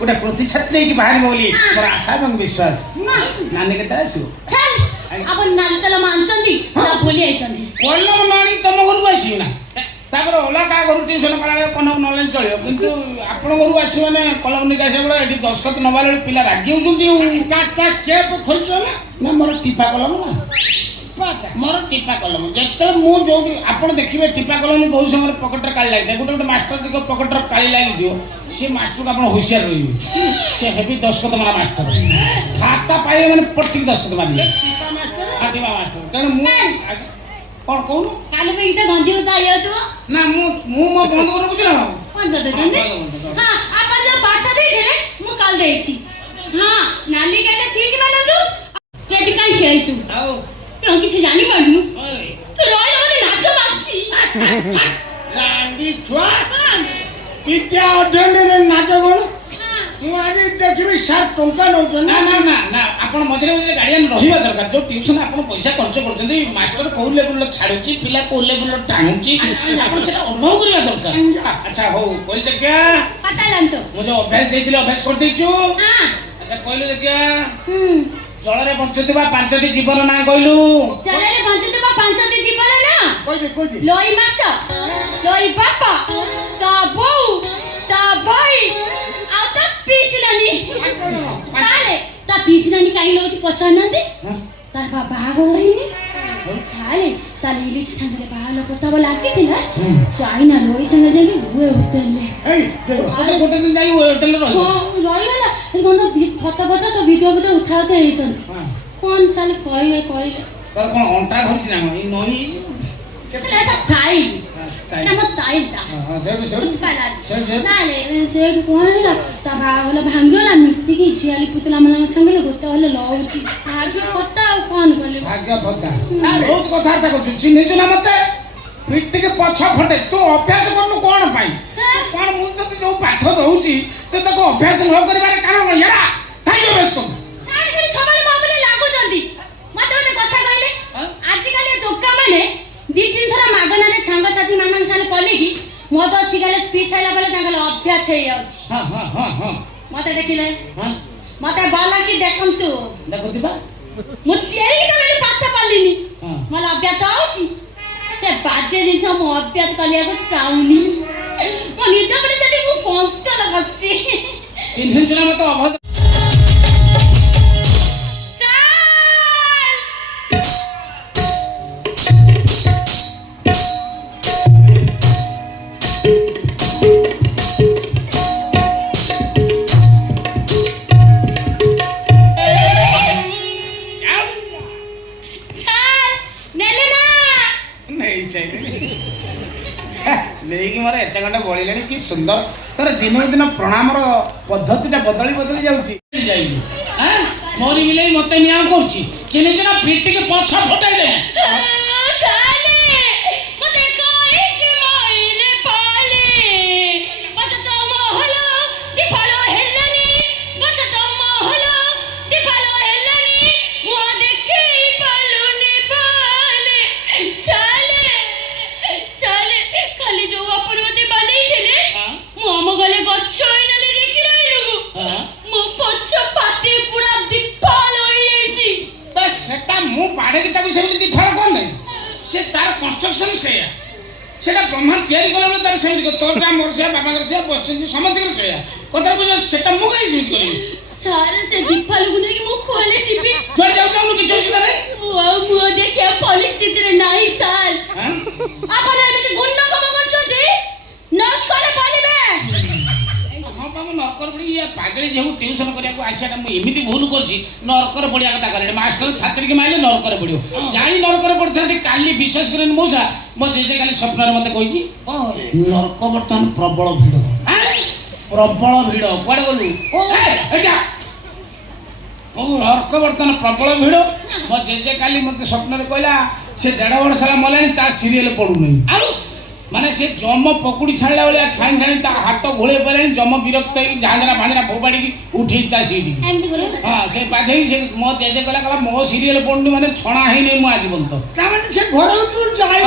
गोटे प्रति छात्री की बाहर बोली मोर आशा एवं विश्वास नानी के तरह आसो चल अपन नालतला मानचंदी ता बोली आइचंदी कलम नानी तुम घर को आसी ना तापर ओला का घर ट्यूशन कला कनक नले चलियो किंतु आपण घर को आसी माने कलम निका से बळे एठी दस्खत नबाले पिला रागी होजुंदी का केप खोलछो ना मोर टिपा कलम ना मोर टिपा कलम जते मु जो आपण देखिबे टिपा कलम बहुत समय पॉकेट काली लागि गोटे गोटे मास्टर दिको पॉकेट काली लागि दियो से मास्टर को आपण होशियार रहिबे से हेबी दस्खत मारा मास्टर खाता पाए माने पट्टी दस्खत मारी टिपा मास्टर तने मु कौन कौन काले पे इते गंजी होता आया तो ना मु मो बंद कर बुझ ना बंद कर दे हां अपन जो बात दे देले मु काल देछि हां नाली कहले ठीक माने तू एटी काई खेइछु आओ तू किछ जानि पडनु तू रोय रोय नाच माची लांडी छुआ विद्या अध्ययन रे नाच कोन मु आज देखिबी 7 टंका नौ ना ना ना ना आपण मझरे मझरे गार्डियन रहिबा दरकार जो ट्यूशन आपण पैसा खर्च करछन्ती मास्टर को लेवल छाडुची पिला को लेवल टाणुची आपण सेटा अनुभव करिया दरकार अच्छा हो कोइ देखिया पता लान तो मु जो अभ्यास देइथिले अभ्यास कर देइछु हां अच्छा कहले देखिया जलरे बंचुथिबा पांचटी जीवन ना कहलु जलरे बंचुथिबा पांचटी जीवन ना कोइ लोई माछ लोई बापा ता बऊ ता भाई आ ता पिछलानी ताले ता पिछलानी काई लोची पछानंदी तार बाबा गोइनी छाले ता लीली संगरे बालो पताव लागिथिला चाइना लोई संग जेली हुए होतेले ए गोटे दिन जाई होटल रही रही गला गंदा फटा फटा सब वीडियो वीडियो उठाते हेछन कोन साल कहले तर कोन अंटा धरछि ना ई नही केतला ता खाई ना मत ताइता हां से नाले से कोनला ता बागला भांगला मिट्टी की झियाली पुतला मन संगले गोते होले लौची भाग्य पता कोन करले भाग्य पता बहुत कथा ता को चिन्ह छु ना मते पिट के पछ फटे तू अभ्यास करनु कोन पाई कोन मु तो जो पाठ दउची तो ताको अभ्यास न करिबार कारण यारा काई अभ्यास कर सारे छबल मामले लागु जंदी मते ओले कथा कहले आज काले टोका माने दी तीन थरा मागना रे छांग साथी मानन साल कले की मद अछि गले पिछाइला बेले ताकले अभ्यास हे जाउछ हां मते देखिले हां मते बाला की देखंतु देखुतिबा मु चेरी गले पाछा पालिनी मला अभ्यास आउची से बाजे दिन हम अभ्यास कलिया को चाउनी मो निद परे से मु पंक्त लगछि इन्हें जना मत अभद लेकिन मारे एते घंटा बोलिलानी कि सुंदर तर दिन दिन प्रणाम रो पद्धतिटा बदली जाउची जाई हां मोरी मिले मते निया करची चिने जना फिट के पछ फटाई दे चाले मते कोई कि मोइले पाले मते तो मोहलो दिफालो हेलनी मते तो मोहलो दिफालो हेलनी मु देखै पालुनी पाले चाले चाले खाली जो अपन मते बाले थेले मु हम गले गच्छ होइनले देखिला लोगो मो पछ पाटी पूरा दिफाल होई जाईची बस सेटा मु पाड़े के ताकि से दिफाल कोन नै से तार कंस्ट्रक्शन से सेटा ब्रह्मा तयारी करले तार से तोरटा मोर से बाबा कर से पश्चिम समझ कर से कथा बुझ सेटा मु कई सिट करी सारे से दिफाल गुने की मु खोले छिपी जोड़ जाऊ जाऊ किछ होसी रे वाओ मु देखे पॉलिश तितरे नाही ताल हां आपण एमिति गुन्ना कम करछोती नकर बोलिबे हां बाबू नरकर पड़ी या पागले जेहु ट्यूशन करिया को आसिया मु एमिति भूल करछि नरकर पड़िया कथा करे मास्टर छात्री के माइले नरकर पड़ियो जाई नरकर पड़थाती काली विश्वास करन मोसा मो जेजे काली स्वप्न रे मते कहिछि नरक वर्तमान प्रबल भीड़ प्रबल भीड़ कोडे गलु एटा ओ नरक वर्तमान प्रबल भीड़ मो जेजे काली मते स्वप्न रे कहला से 1.5 वर्ष साला मलानी ता सीरियल पडु नै आउ माने से जम पकुड़ी छाड़ला वाला छाई छाई ता हाथ घोळे परे जम विरक्त झांजरा भांजरा फोबाड़ी की उठी ता सीटी एमती बोले हां से पाधई से मो तेजे कला कला मो सीरियल पडनु माने छणा हे नै मु आज बंत ता माने से घर उठु जाई